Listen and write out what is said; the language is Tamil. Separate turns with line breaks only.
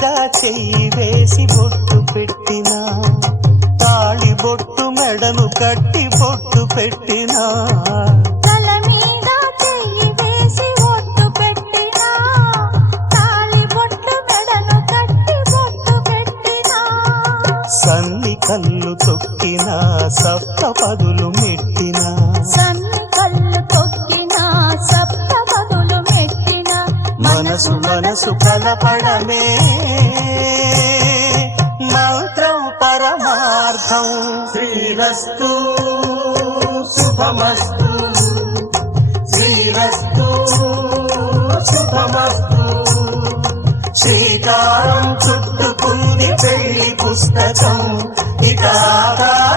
ஏதா செய்யி வேசி பொட்டு பெட்டினா தாளி பொட்டு மெடலு கட்டி பொட்டு பெட்டினா சன்னி கல்லு தொக்கினா சப்த பதுலு மெட்டினா சன் మనసు మనసు కలపడమే మంత్రం పరమార్థం
శ్రీరస్తు శుభమస్తు శ్రీరస్తు శుభమస్తు సీతారం చుట్టుకుంది పెళ్లి పుస్తకం ఇక